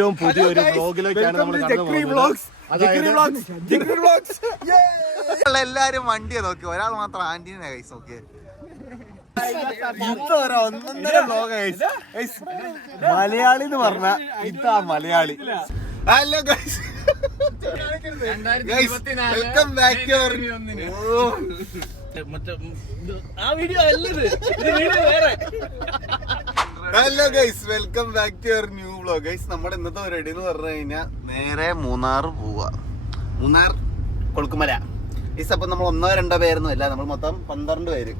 ഏറ്റവും പുതിയൊരു വ്ലോഗിലേക്കാണ് നമ്മൾ എല്ലാരും വണ്ടിയെ നോക്കി, ഒരാൾ മാത്രം ആന്റീനെ കൈസ് നോക്കി. മലയാളി എന്ന് പറഞ്ഞ ഇതാ Malayali. Hello guys, welcome back to our hello guys, welcome back to our new vlog. Guys, നമ്മുടെ ഇന്നത്തെ പരിപാടി എന്ന് പറഞ്ഞു കഴിഞ്ഞാൽ നേരെ മൂന്നാർ പോവാ. മൂന്നാർ കൊളുക്കുമല ഗൈസ്. അപ്പൊ നമ്മൾ 1-2 പേരൊന്നും അല്ല, നമ്മൾ മൊത്തം 12 പേര്.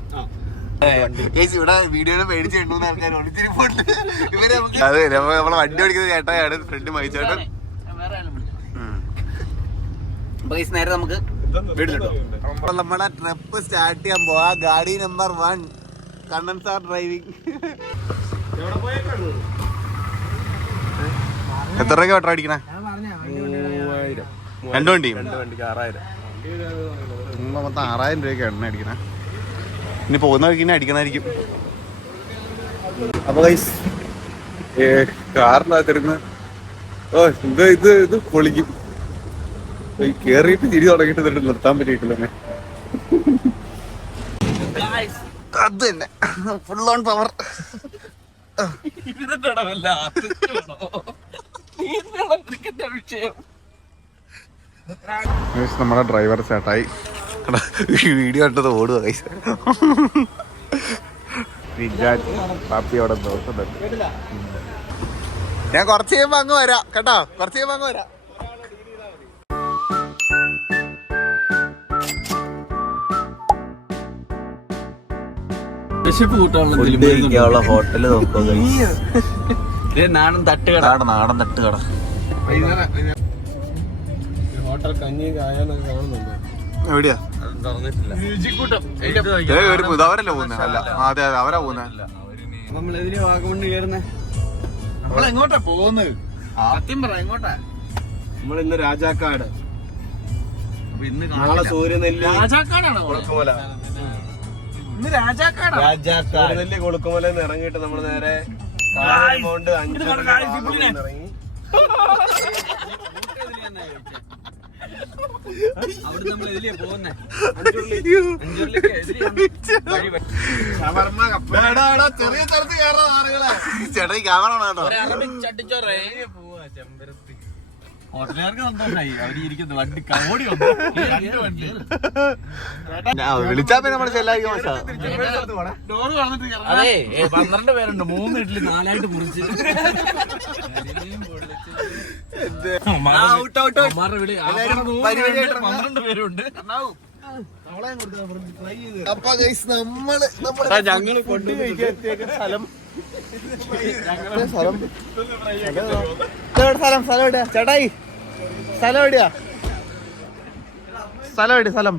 ഇവിടെ വീഡിയോയിൽ പേടിച്ച് 8 ആൾക്കാർ ഒളിച്ചിരിപ്പുണ്ട്. ഇവരെ അതെ, നമ്മളെ വണ്ടി ഓടിക്കുന്ന ചേട്ടായാണ് ഫ്രണ്ട് മൈച്ചേട്ടൻ. അപ്പൊ ഗൈസ് നേരെ നമുക്ക് നമ്മുടെ ട്രിപ്പ് സ്റ്റാർട്ട് ചെയ്യാൻ പോവാ. ഗാഡി നമ്പർ 1 കണ്ണൻ സാർ ഡ്രൈവിംഗ്. എത്ര രൂപ ഓട്ടോ അടിക്കണേ? 2 വണ്ടിക്ക് 6000. മൊത്തം 6000 രൂപയ്ക്ക് എണ്ണ അടിക്കണേ. ഇനി പോകുന്ന വഴിക്ക് ഇനി അടിക്കണായിരിക്കും. അപ്പൊ ഗൈസ് കാറിനകത്തിരുന്ന് ഇത് പൊളിക്കും. കേറിയിട്ട് ചിരി തുടങ്ങിയിട്ട് നിർത്താൻ പറ്റിയിട്ടില്ല. അത് തന്നെ, ഫുൾ ഓൺ പവർ. നമ്മുടെ ഡ്രൈവർ ചേട്ടായി വീഡിയോ ഇട്ടത് ഓടുക കൈസ്. പാപ്പിയോടെ ദിവസം ഞാൻ കുറച്ച് കഴിയുമ്പോ അങ്ങ് വരാം കേട്ടോ, കുറച്ച് കഴിയുമ്പോ അങ്ങ് വരാം. ഹോട്ടല് നോക്കുക, നാടൻ തട്ടുകട. നാടൻ തട്ടുകട. ഹോട്ടൽ കഞ്ഞി കായെന്നൊക്കെ കാണുന്നുണ്ട്. എവിടെയാ? അവരല്ലേ പോകുന്നത്? അല്ല, അതെ അതെ, അവരാ പോകുന്നത്. നമ്മളെതിരെ വാഗമണ്ണ് കയറുന്നേ? നമ്മളെങ്ങോട്ടാ പോകുന്നത്? സത്യം പറ, എങ്ങോട്ടാ? നമ്മളിന്ന് രാജാക്കാട്, നാളെ സൂര്യനെല്ലി. രാജാക്കാടാണോ? കൊളുക്കുമല. ഇന്ന് രാജാക്കാട്. സൂര്യനെല്ലി കൊളുക്കുമലന്ന് ഇറങ്ങിയിട്ട് നമ്മള് നേരെ കൊണ്ട് 5 ഇറങ്ങി. ചേട്ടാ ഈ ക്യാമറ കേട്ടോ. ഹോട്ടലുകാർക്ക് സന്തോഷമായി, അവരിയ്ക്കുന്നു വണ്ടി ഓടി വിളിച്ചാ പിന്നെ നമ്മള് ചെല്ലായിരിക്കും. അതെ, 12 പേരുണ്ട്, 3 ഇഡ്ഡലി 4 മുറിച്ച്. അപ്പൊ ഗൈസ് നമ്മള് ഞങ്ങള് കൊണ്ടുപോയി സ്ഥലം ചേട്ടായി സ്ഥലം എവിടെയാ? സ്ഥലം എവിടെ? സ്ഥലം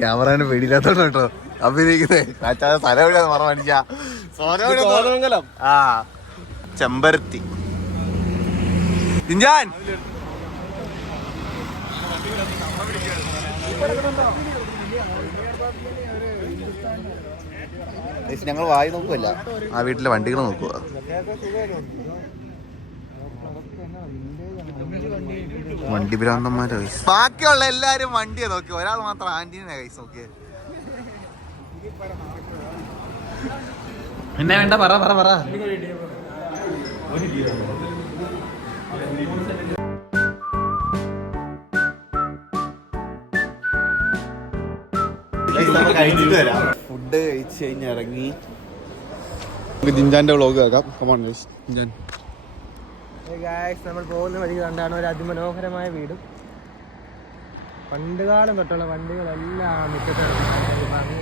ക്യാമറന് പേടിയില്ലാത്തോണ്ട് കേട്ടോ അഭിനയിക്കുന്നേ. സ്ഥലം എവിടെയാന്ന് പറഞ്ഞ മനുഷ്യ. ആ, ചെമ്പരത്തി. ജിഞ്ചാൻ ഞങ്ങൾ വായി നോക്കുമല്ല, ആ വീട്ടിലെ വണ്ടികൾ നോക്കുക. വണ്ടി ഭ്രാന്തന്മാരെ. ബാക്കിയുള്ള എല്ലാരും വണ്ടിയെ നോക്കി, ഒരാൾ മാത്രം ആന്റീനെ കൈസ് നോക്കിയ. പിന്നെ വേണ്ട, പറ പറ പറ. ഫുഡ് കഴിച്ച് കഴിഞ്ഞ് ഇറങ്ങി. ജിഞ്ചാന്റെ വ്ളോഗ് കേൾക്കാം. Come on guys. ജിഞ്ചാൻ നമ്മൾ പോകുന്ന വഴി കണ്ടാണ് ഒരു അതിമനോഹരമായ വീടും. പണ്ടുകാലം തൊട്ടുള്ള വണ്ടികളെല്ലാം മുറ്റത്ത് ഭംഗി.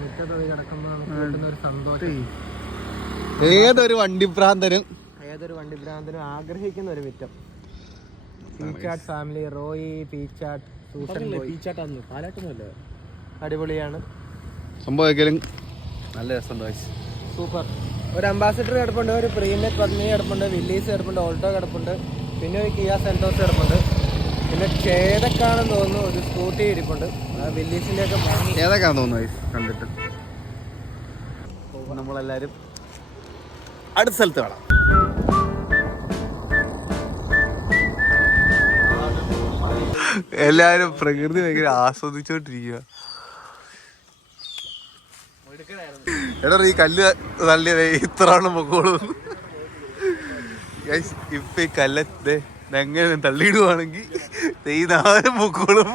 മുറ്റത്ത് പോയി കിടക്കുമ്പോൾ നമുക്ക് കിട്ടുന്ന ഒരു സന്തോഷം ഏതൊരു വണ്ടിഭ്രാന്തനും ആഗ്രഹിക്കുന്ന ഒരു മുറ്റം. Peechatt family, Roy, Peechatt, Susan boy. പാലാട്ടൊന്നുമല്ല, അടിപൊളിയാണ് സംഭവം. നല്ല രസമുണ്ട്, സൂപ്പർ. ഒരു അംബാസിഡർ കിടപ്പുണ്ട്, ഒരു പ്രീമിയർ 13 കിടപ്പുണ്ട്, വില്ലീസ് കിടപ്പുണ്ട്, ഓൾട്ടോ കിടപ്പുണ്ട്, പിന്നെ ഒരു കിയ സെൽറ്റോസ് കിടപ്പുണ്ട്, പിന്നെ ചേതക്കാണെന്ന് തോന്നുന്നു ഒരു സ്കൂട്ടി ഇരിപ്പുണ്ട്. വില്ലീസിന്റെ ഒക്കെ ഏതൊക്കെയാണെന്ന് തോന്നുന്നു കണ്ടിട്ട്. നമ്മളെല്ലാരും അടുത്ത സ്ഥലത്ത് കാണാം. എല്ലാരും പ്രകൃതി ഭയങ്കര ആസ്വദിച്ചോണ്ടിരിക്കുക. എടാ ഈ കല്ല് തള്ളിയതേ ഇത്രാണ് പൊക്കോളും. ഇപ്പൊ ഈ കല്ല് എങ്ങനെ തള്ളിയിടുവാണെങ്കിൽ തെയ്താരും പൊക്കോളും.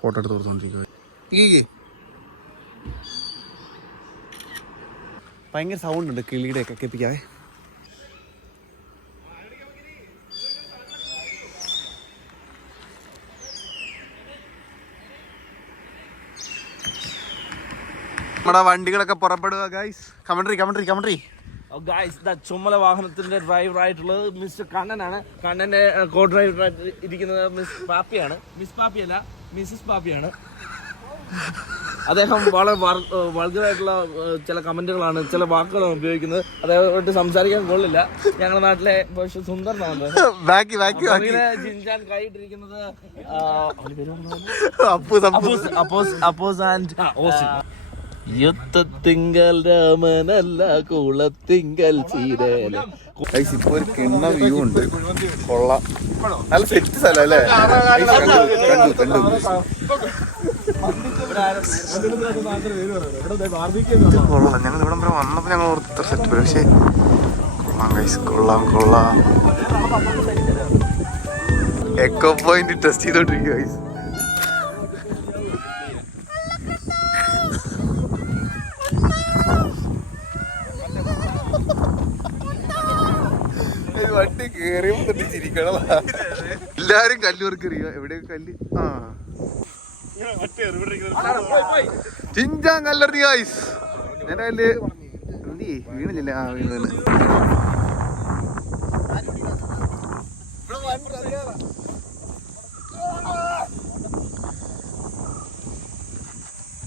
ഫോട്ടോ എടുത്ത് കൊടുത്തോണ്ടിരിക്കുക. ഭയങ്കര സൗണ്ട് ഉണ്ട് കിളിയുടെ ഒക്കെ കേൾപ്പിക്കാതെ. നമ്മുടെ വണ്ടികളൊക്കെ പുറപ്പെടുക ഗൈസ്. കമന്ററി ചുമല വാഹനത്തിന്റെ ഡ്രൈവർ ആയിട്ടുള്ളത് മിസ്റ്റർ കണ്ണനാണ്. കണ്ണന്റെ കോ ഡ്രൈവറായിട്ട് ഇരിക്കുന്നത് മിസ് പാപ്പിയാണ്. മിസ് പാപ്പിയല്ല, മിസ്സസ് പാപ്പിയാണ്. അദ്ദേഹം വളരെ വൾഗറായിട്ടുള്ള ചില കമന്റുകളാണ്, ചില വാക്കുകളാണ് ഉപയോഗിക്കുന്നത്. അദ്ദേഹമായിട്ട് സംസാരിക്കാൻ കൊള്ളില്ല. ഞങ്ങളുടെ നാട്ടിലെ സുന്ദരനാണ്. ജിൻജാൻ കൈയിട്ടിരിക്കുന്നത് അപ്പോസ് ആൻഡ് ഓസിൻ. യുദ്ധത്തിങ്കൽ രാമനല്ല കുളത്തിങ്കൽ ചീരല. ഇപ്പൊ ഒരു കിണ്ണ വ്യൂ ഉണ്ട്, കൊള്ളാം. നല്ല സെറ്റ് സ്ഥലം അല്ലേ? കണ്ടു കൊള്ളാം. ഞങ്ങൾ ഇവിടം വരെ വന്നപ്പോ ഞങ്ങൾ ഓർത്ത സെറ്റ്, പക്ഷേ കൊള്ളാം ഗൈസ്, കൊള്ളാം. എക്കോ പോയിന്റ് ടെസ്റ്റ് ചെയ്തോണ്ടിരിക്കുക ഗൈസ്. വണ്ടി കേറിയപ്പോ ചിരിക്കണം. എല്ലാരും കല്ലൂർക്ക് എറിയുക. എവിടെയൊക്കെ കല്ല്? ചിഞ്ചാൻ കല്ലെറിഞ്ഞു ഗൈസ്. ഞാൻ കല്ല് വീണില്ല. വീണു.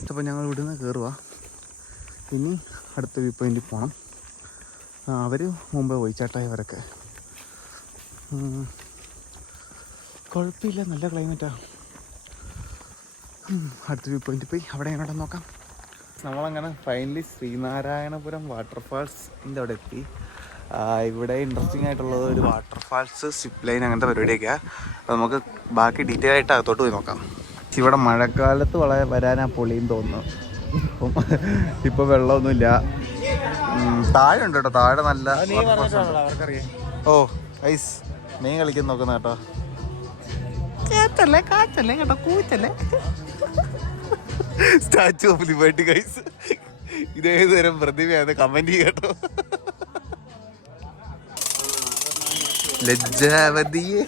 അപ്പോൾ ഞങ്ങൾ ഇവിടുന്ന് കയറുക. ഇനി അടുത്ത വ്യൂ പോയിന്റിൽ പോകണം. അവർ മുമ്പേ പോയി, ചേട്ടായവരൊക്കെ. കുഴപ്പമില്ല, നല്ല ക്ലൈമറ്റാണ്. അടുത്ത വ്യൂ പോയിന്റിൽ പോയി അവിടെ എങ്ങോട്ട് നോക്കാം. നമ്മളങ്ങനെ ഫൈനലി ശ്രീനാരായണപുരം വാട്ടർഫാൾസിൻ്റെ അവിടെ എത്തി. ഇവിടെ ഇൻട്രസ്റ്റിംഗ് ആയിട്ടുള്ളത് ഒരു വാട്ടർഫാൾസ്, സിപ്പ് ലൈൻ, അങ്ങനത്തെ പരിപാടിയൊക്കെയാണ്. അപ്പോൾ നമുക്ക് ബാക്കി ഡീറ്റെയിൽ ആയിട്ട് അകത്തോട്ട് പോയി നോക്കാം. ഇവിടെ മഴക്കാലത്ത് വരാനാ പൊളിയും തോന്നുന്നു. ഇപ്പം വെള്ളമൊന്നുമില്ല. താഴെ ഉണ്ട് കേട്ടോ, താഴെ നല്ല. ഓ ഐസ് മീൻ കളിക്കാൻ നോക്കുന്ന കേട്ടോ. കാറ്റല്ലേ കേട്ടോ, കൂറ്റല്ലേ. Statue of Liberty guys. ഇതേത് തരം പ്രതിഭയാണ് കമന്റ് കേട്ടോ. ലജ്ജാവതിയെ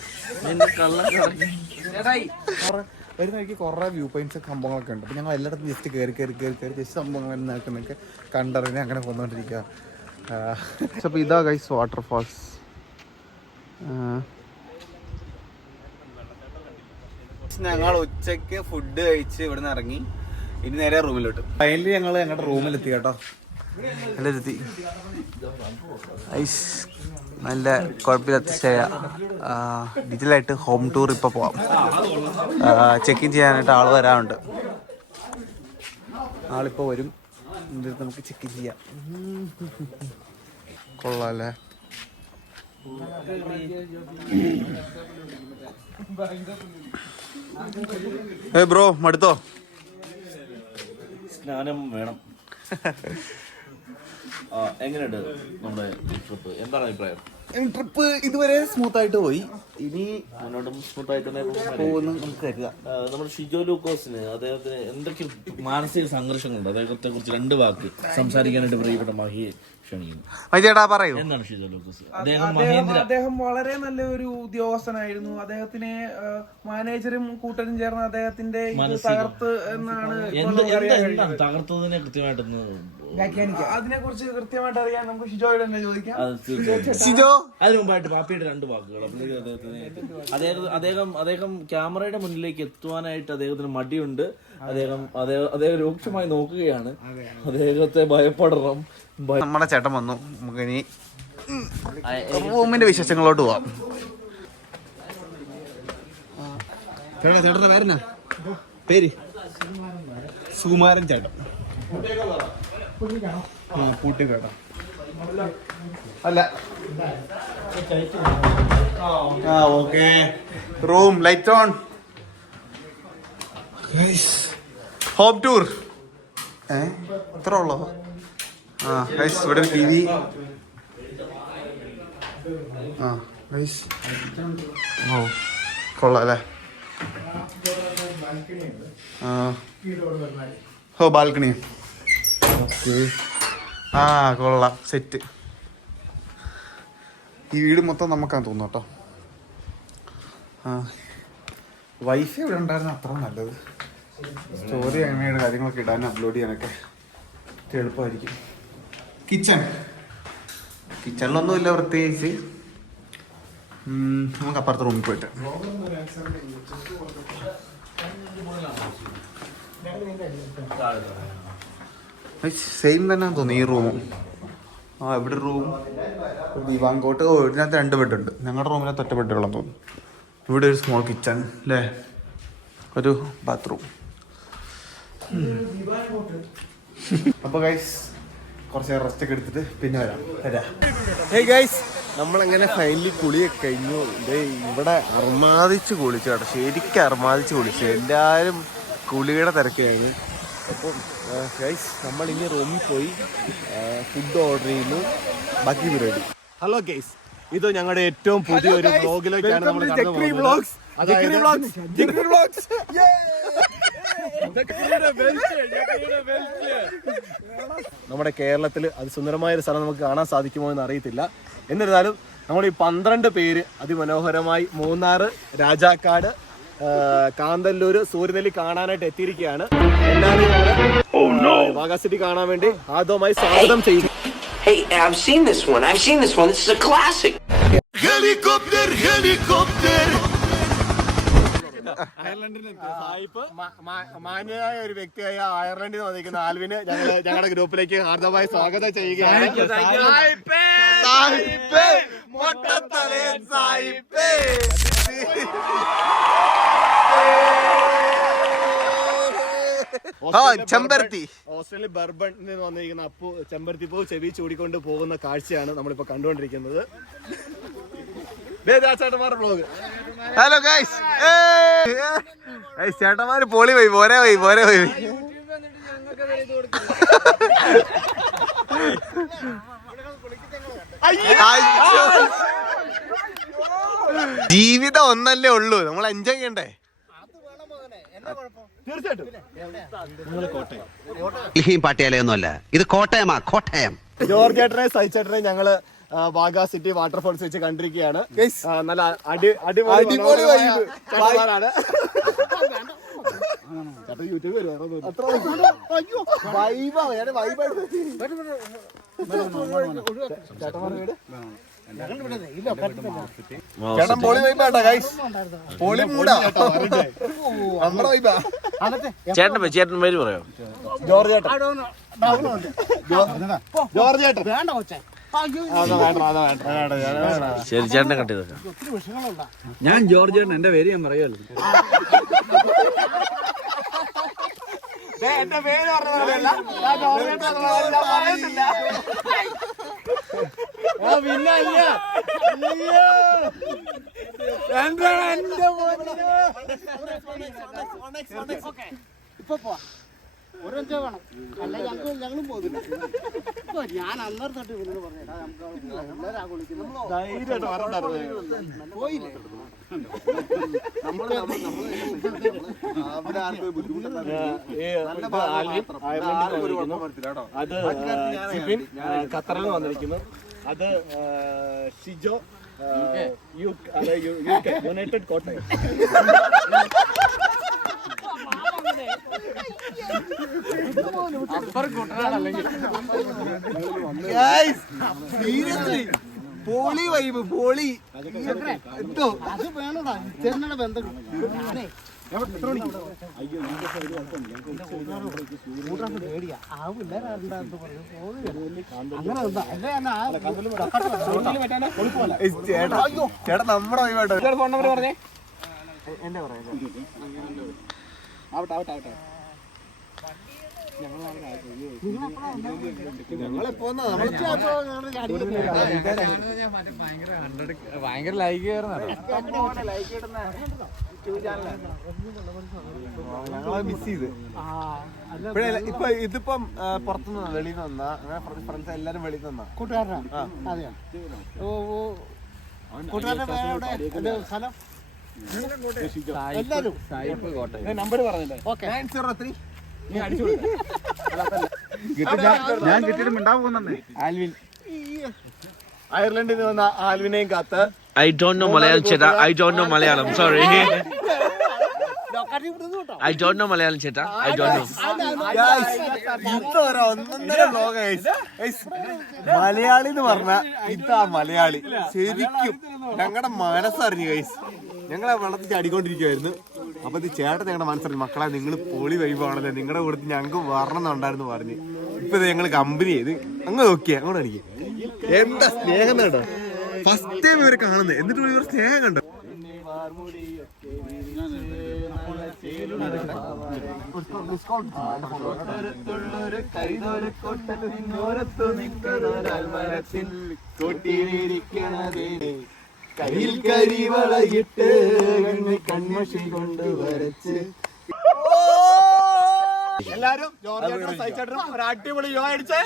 വരുന്ന വഴിക്ക് കുറേ വ്യൂ പോയിന്റ്സ് സംഭവങ്ങളൊക്കെ ഉണ്ട്. അപ്പോൾ ഞങ്ങൾ എല്ലായിടത്തും ജസ്റ്റ് കയറി ജസ്റ്റ് സംഭവങ്ങൾ നിൽക്കുന്നൊക്കെ കണ്ടറിഞ്ഞ് അങ്ങനെ പോന്നുകൊണ്ടിരിക്കുക. അപ്പോൾ ഇതാ ഗൈസ് വാട്ടർഫാൾസ്. ഞങ്ങൾ ഉച്ചയ്ക്ക് ഫുഡ് കഴിച്ച് ഇവിടെ നിന്ന് ഇറങ്ങി. ഇനി നേരെ റൂമിലോട്ട്. ഫൈനലി ഞങ്ങൾ ഞങ്ങളുടെ റൂമിലെത്തി കേട്ടോ. എല്ലാവരെത്തി. ഐസ് നല്ല കുഴപ്പമില്ലാത്ത സ്റ്റേ. ഡീറ്റെയിലായിട്ട് ഹോം ടൂർ ഇപ്പോൾ പോവാം. ചെക്ക് ഇൻ ചെയ്യാനായിട്ട് ആൾ വരാറുണ്ട്. ആളിപ്പോൾ വരും. എന്നിട്ട് നമുക്ക് ചെക്ക് ഇൻ ചെയ്യാം. കൊള്ളാം അല്ലേ? ബ്രോ മടുത്തോ? സ്നാനം വേണം. എങ്ങനെയുണ്ട് നമ്മുടെ ട്രിപ്പ്? എന്താണ് അഭിപ്രായം? ട്രിപ്പ് ഇതുവരെ സ്മൂത്ത് ആയിട്ട് പോയി. ഇനി മുന്നോട്ടും സ്മൂത്തായി തന്നെ പോകുന്നു നമുക്ക് കരുതാം. നമ്മുടെ ഷിജോ ലൂക്കോസിന് അദ്ദേഹത്തിന് എന്തൊക്കെ മാനസിക സംഘർഷങ്ങളുണ്ട്, അദ്ദേഹത്തെ കുറിച്ച് 2 വാക്ക് സംസാരിക്കാനായിട്ട് പ്രിയപ്പെട്ട മഹിയെ ക്ഷണിക്കുന്നു. ചേട്ടാ പറയൂ, എന്താണ് ഷിജോ ലൂക്കോസ്? അദ്ദേഹം വളരെ നല്ലൊരു ഉദ്യോഗസ്ഥനായിരുന്നു. അദ്ദേഹത്തിനെ മാനേജറും കൂട്ടരും ചേർന്ന് അദ്ദേഹത്തിന്റെ തകർത്ത് എന്നാണ് തകർത്തതിനെ കൃത്യമായിട്ടൊന്ന് അതിനെ കുറിച്ച് കൃത്യമായിട്ട് അറിയാൻ നമുക്ക് ഷിജോയോട് തന്നെ ചോദിക്കാം. അതിന് മുമ്പായിട്ട് പാപ്പിയുടെ 2 വാക്കുകൾ. അദ്ദേഹം ക്യാമറയുടെ മുന്നിലേക്ക് എത്തുവാനായിട്ട് അദ്ദേഹത്തിന് മടിയുണ്ട്. അദ്ദേഹം രൂക്ഷമായി നോക്കുകയാണ്. അദ്ദേഹത്തെ ഭയപ്പെടണം. നമ്മുടെ ചേട്ടൻ വന്നു. നമുക്ക് ഇനി റൂമിന്റെ വിശേഷങ്ങളോട്ട് പോവാം. ചേട്ടന്റെ പേരെന്നാ? പേര് സുകുമാരൻ ചേട്ടൻ. പൂട്ടിക്കേട്ടോ. അല്ല ആ okay room light on home tour ഇത്ര ഉള്ളോ ആ ഗൈസ് ഇവിടെ ടി വി ആ ഗൈസ് ഓ കൊള്ളാം അല്ലേ ഓ ബാൽക്കണി ഓക്കെ ആ കൊള്ളാം സെറ്റ് ഈ വീട് മൊത്തം നമുക്കാന്ന് തോന്നുന്നു കേട്ടോ ആ വൈഫൈ ഇവിടെ ഉണ്ടായിരുന്ന അത്ര നല്ലത് സ്റ്റോറി അങ്ങനെയുള്ള കാര്യങ്ങളൊക്കെ ഇടാനും അപ്ലോഡ് ചെയ്യാനൊക്കെ എളുപ്പമായിരിക്കും കിച്ചണിലൊന്നും ഇല്ല പ്രത്യേകിച്ച് നമുക്ക് അപ്പുറത്തെ റൂമിൽ പോയിട്ട് സെയിം തന്നെ തോന്നുന്നു ഈ റൂമും ആ ഇവിടെ റൂം ദിവാങ്കോട്ട് ഇതിനകത്ത് 2 ബെഡുണ്ട് ഞങ്ങളുടെ റൂമിനകത്ത് 1 ബെഡുകളെന്ന് തോന്നുന്നു ഇവിടെ ഒരു സ്മോൾ കിച്ചൺ അല്ലേ ഒരു ബാത്റൂം അപ്പോൾ ഗൈസ് കുറച്ച് റെസ്റ്റ് ഒക്കെ എടുത്തിട്ട് പിന്നെ വരാം ഹേയ് ഗൈസ് നമ്മളങ്ങനെ ഫൈനലി കുളിയൊക്കെ കഴിഞ്ഞു. ഇവിടെ അർമാദിച്ച് കുളിച്ചു കേട്ടോ, ശരിക്കും അർമാദിച്ച് കുളിച്ചു. എല്ലാവരും കുളിയുടെ തിരക്കാണ്. അപ്പം ഗൈസ് നമ്മളിനി റൂമിൽ പോയി ഫുഡ് ഓർഡർ ചെയ്യുന്നു, ബാക്കി പരിപാടി. ഹലോ ഗൈസ്, ഇത് ഞങ്ങളുടെ ഏറ്റവും പുതിയൊരു വ്ലോഗിലേക്കാണ് നമ്മൾ കടന്നു പോകുന്നത്. നമ്മുടെ കേരളത്തിൽ അതിസുന്ദരമായ ഒരു സ്ഥലം നമുക്ക് കാണാൻ സാധിക്കുമോ എന്ന് അറിയത്തില്ല. എന്നിരുന്നാലും നമ്മൾ ഈ 12 പേര് അതിമനോഹരമായി മൂന്നാർ, രാജാക്കാട്, കാന്തല്ലൂർ, സൂര്യനെല്ലി കാണാനായിട്ട് എത്തിയിരിക്കുകയാണ്. എല്ലാവരും വാഗ സിറ്റി കാണാൻ വേണ്ടി ആദ്യമായി സ്വാഗതം ചെയ്യുന്നു. Hey, I've seen this one. This is a classic. Helicopter. മാന്യനായ ഒരു വ്യക്തിയായ അയർലൻഡിൽ നിന്ന് വന്നിരിക്കുന്ന ആൽവിന് ഞങ്ങളുടെ ഗ്രൂപ്പിലേക്ക് ഹാർദമായി സ്വാഗതം ചെയ്യുകയാണ്. ചെമ്പരത്തി ഓസ്ട്രേലിയ ബർബണിൽ നിന്ന് വന്നിരിക്കുന്ന അപ്പു ചെമ്പരത്തി പൂ ചെവി ചൂടിക്കൊണ്ട് പോകുന്ന കാഴ്ചയാണ് നമ്മളിപ്പോ കണ്ടുകൊണ്ടിരിക്കുന്നത്. ചേട്ടന്മാരുടെ വ്ലോഗ്. ഹലോ ഗൈസ്, ചേട്ടന്മാര് പോളി പോയി പോരെ ജീവിതം ഒന്നല്ലേ ഉള്ളൂ, നമ്മൾ എൻജോയ് ചെയ്യണ്ടേ. ഡൽഹിയും പാട്ടിയാലയൊന്നുമല്ല, ഇത് കോട്ടയം. ജോർജ് ചേട്ടനെ സഹിച്ചേട്ടനെ ഞങ്ങള് വാഗ സിറ്റി വാട്ടർഫോൾസ് വെച്ച് കണ്ടിരിക്കുകയാണ്. നല്ല അടിപൊളി വൈബാണ്. യൂട്യൂബ് ചേട്ടൻ പൊളി വൈബാട്ടാ ഗൈസ്, പൊളി മൂടാ നമ്മുടെ വൈബാ. ചേട്ടൻ പേര് പറയോ? ജോർജ് ചേട്ടൻ ശരി, ചേട്ടനെ കട്ട് ചെയ്തേക്കാം. ഞാൻ ജോർജ് ചേട്ടൻ, എന്റെ പേര് ഞാൻ പറയുമല്ലോ. എന്റെ പേര് പറഞ്ഞതല്ല, പറയത്തില്ല. പിന്നെ ഇപ്പൊ പോവാ ഓരോഞ്ചോ വേണം, അല്ല ഞങ്ങളും പോകുന്നില്ല. ഞാൻ അന്നേരം തൊട്ട് ഇവരോട് പറഞ്ഞേടാ പോയില്ലേ. അത് ഖത്തറിൽ വന്നിരിക്കുന്നു. അത് ഷിജോ യുണൈറ്റഡ് കോട്ടയം. പോളി വൈബ്, പോളി എന്തോ അത് വേണോടാ ചെറുനാട് ബന്ധം. പേടിയാ ആവില്ല. ചേട്ടാ നമ്മുടെ വൈബാട്ടോ. ഫോൺ നമ്പർ പറഞ്ഞേ. എന്റെ പറയാം ഭയങ്കര ലൈക്ക് ഞങ്ങളെ മിസ് ചെയ്ത് ഇപ്പൊ ഇതിപ്പം പുറത്തുനിന്ന് വെളിയിൽ നിന്ന് വന്നാ അങ്ങനെ ഫ്രണ്ട്സ് എല്ലാരും വെളിയിൽ നിന്ന് കൂട്ടുകാരനാ അതെയോ ഓ കൂട്ടുകാരന്റെ പേരെവിടെ സ്ഥലം എല്ലാരും നമ്പർ പറഞ്ഞില്ലേ ഓക്കെ ഞാൻ കിട്ടിയിട്ട് മിണ്ടാൻ പോകുന്നേ ആൽവിൻ അയർലൻഡിൽ നിന്ന് വന്ന ആൽവിനെയും കാത്ത് I don't know Malayalam cheta. I don't know Malayalam. Sorry. I don't know Malayalam cheta. I don't know. ഒന്നൊന്നര വ്ലോഗ് മലയാളി എന്ന് പറഞ്ഞ ഇതാ മലയാളി ശരിക്കും ഞങ്ങളുടെ മനസ്സറിഞ്ഞു ഗൈസ് ഞങ്ങളെ വെള്ളത്തിൽ ചാടിക്കൊണ്ടിരിക്കുവായിരുന്നു അപ്പൊ ഇത് ചേട്ടൻ ഞങ്ങളുടെ മനസ്സറിഞ്ഞു മക്കളെ നിങ്ങൾ പൊളി വൈബാണല്ലേ നിങ്ങളുടെ കൂടെ ഞങ്ങൾക്ക് വരണമെന്നുണ്ടായിരുന്നു പറഞ്ഞ് ഇപ്പൊ ഇത് ഞങ്ങള് കമ്പനി ചെയ്ത് അങ്ങ് നോക്കിയാ അങ്ങോട്ട് എനിക്ക് എന്താ സ്നേഹം കേട്ടോ ഫസ്റ്റ് ടൈം ഇവരെ കാണുന്നത് എന്നിട്ട് ഇവർ സ്നേഹം കണ്ടോ കയ്യിൽ കരിവളയിട്ട് കൺമഷി കൊണ്ട് വരച്ച് എല്ലാരും ജോർജ് സഹിച്ചേട്ടനും ഒരു അടിപൊളി യോ അടിച്ചേ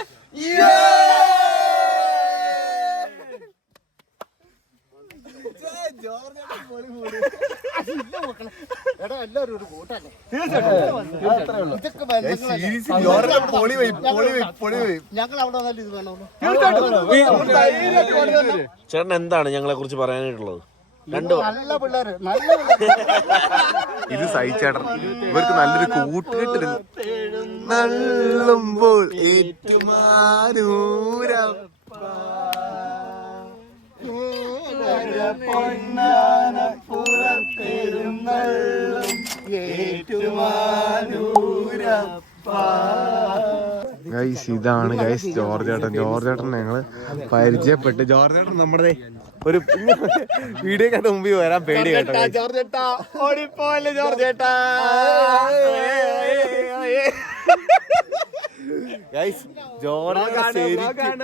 ഞങ്ങൾ അവിടെ വന്നാലും ഇത് വേണോ ചേട്ടൻ എന്താണ് ഞങ്ങളെ കുറിച്ച് പറയാനായിട്ടുള്ളത്? നല്ല പിള്ളേര് നല്ല ഇത് സഹിച്ചേട്ടൻ ഇവർക്ക് നല്ലൊരു കൂട്ടുകെട്ടിരുന്നു നല്ലുമ്പോൾ ഗൈസ് ഇതാണ് ഗൈസ് ജോർജേട്ടൻ ഞങ്ങള് പരിചയപ്പെട്ട് ജോർജേട്ടൻ നമ്മുടെ ഒരു വീഡിയോ കണ്ട മുമ്പിൽ വരാൻ പേടി കേട്ടോ ജോർജേട്ടാ ഓടിപ്പോലെ ജോർജേട്ടാ ഗൈസ് ജോർജേട്ടൻ